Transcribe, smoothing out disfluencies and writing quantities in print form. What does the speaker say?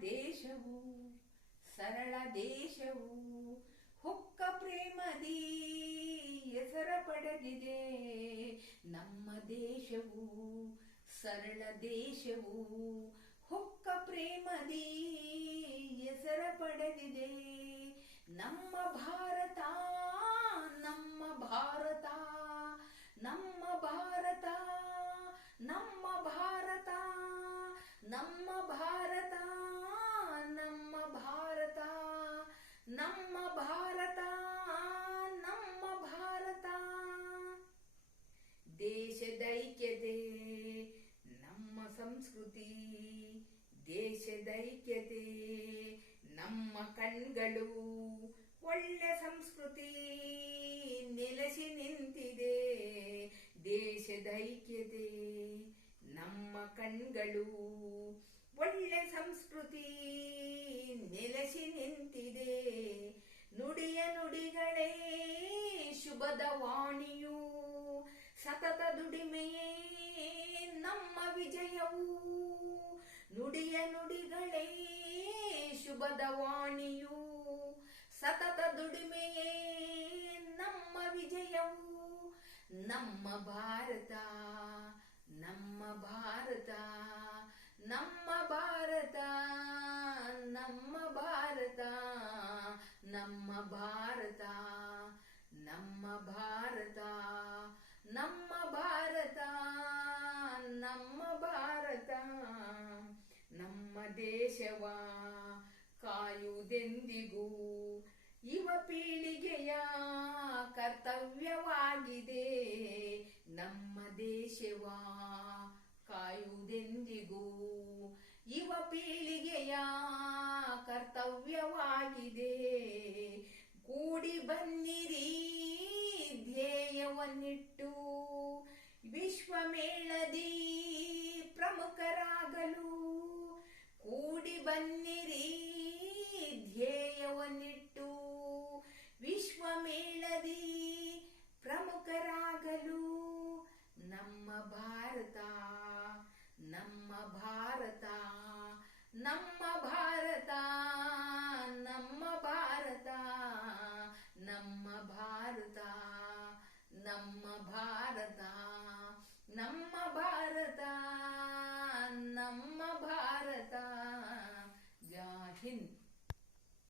ದೇಶವು ಸರಳ ದೇಶವು ಹೊಕ್ಕ ಪ್ರೇಮದಿ ಹೆಸರ ಪಡೆದಿದೆ. ನಮ್ಮ ದೇಶವು ಸರಳ ದೇಶವು ಹೊಕ್ಕ ಪ್ರೇಮದಿ ಹೆಸರ ಪಡೆದಿದೆ. ನಮ್ಮ ಭಾರತ ನಮ್ಮ ಭಾರತ ನಮ್ಮ ಭಾರತ ನಮ್ಮ ಭಾರತ ನಮ್ಮ ಭಾರತ ನಮ್ಮ ಭಾರತ ನಮ್ಮ ಭಾರತ ನಮ್ಮ ಭಾರತ. ದೇಶದೈಕ್ಯತೆ ನಮ್ಮ ಸಂಸ್ಕೃತಿ, ದೇಶದೈಕ್ಯತೆ ನಮ್ಮ ಕಣ್ಗಳು. ಒಳ್ಳೆ ಸಂಸ್ಕೃತಿ ನೆಲೆಸಿ ನಿಂತಿದೆ. ದೇಶದೈಕ್ಯತೆ ನಮ್ಮ ಕಣ್ಗಳು. ಒಳ್ಳೆ ಸಂಸ್ಕೃತಿ ನೆಲೆಸಿ ನಿಂತಿದೆ. ನುಡಿಯ ನುಡಿಗಳೇ ಶುಭದ ವಾಣಿಯು, ಸತತ ದುಡಿಮೆಯೇ ನಮ್ಮ ವಿಜಯವು. ನುಡಿಯ ನುಡಿಗಳೇ ಶುಭದ ವಾಣಿಯು, ಸತತ ದುಡಿಮೆಯೇ ನಮ್ಮ ವಿಜಯವು. ನಮ್ಮ ಭಾರತ ನಮ್ಮ ಭಾರತ ನಮ್ಮ ಭಾರತ ನಮ್ಮ ಭಾರತ ನಮ್ಮ ಭಾರತ ನಮ್ಮ ಭಾರತ ನಮ್ಮ ಭಾರತ ನಮ್ಮ ಭಾರತ. ನಮ್ಮ ದೇಶವ ಕಾಯುವುದೆಂದಿಗೂ ಯುವ ಪೀಳಿಗೆಯ ಕರ್ತವ್ಯವಾಗಿದೆ. ನಮ್ಮ ದೇಶವ ಕಾಯುವುದೆಂದಿಗೂ ಯುವ ಪೀಳಿಗೆಯ ಕರ್ತವ್ಯವಾಗಿದೆ. ಕೂಡಿ ಬನ್ನಿರಿ ಧ್ಯೇಯವನ್ನಿಟ್ಟು, ವಿಶ್ವಮೇಳದಿ ಪ್ರಮುಖರಾಗಲು. ಕೂಡಿ ಬನ್ನಿರಿ ಧ್ಯೇಯವನ್ನಿಟ್ಟು, ವಿಶ್ವಮೇಳದಿ ಪ್ರಮುಖರಾಗಲು. ನಮ್ಮ ಭಾರತ ನಮ್ಮ ಭಾರತ ನಮ್ಮ ಭಾರತ ನಮ್ಮ ಭಾರತ ನಮ್ಮ ಭಾರತ ನಮ್ಮ ಭಾರತ ನಮ್ಮ ಭಾರತ ನಮ್ಮ ಭಾರತ. ಜೈ ಹಿಂದ್.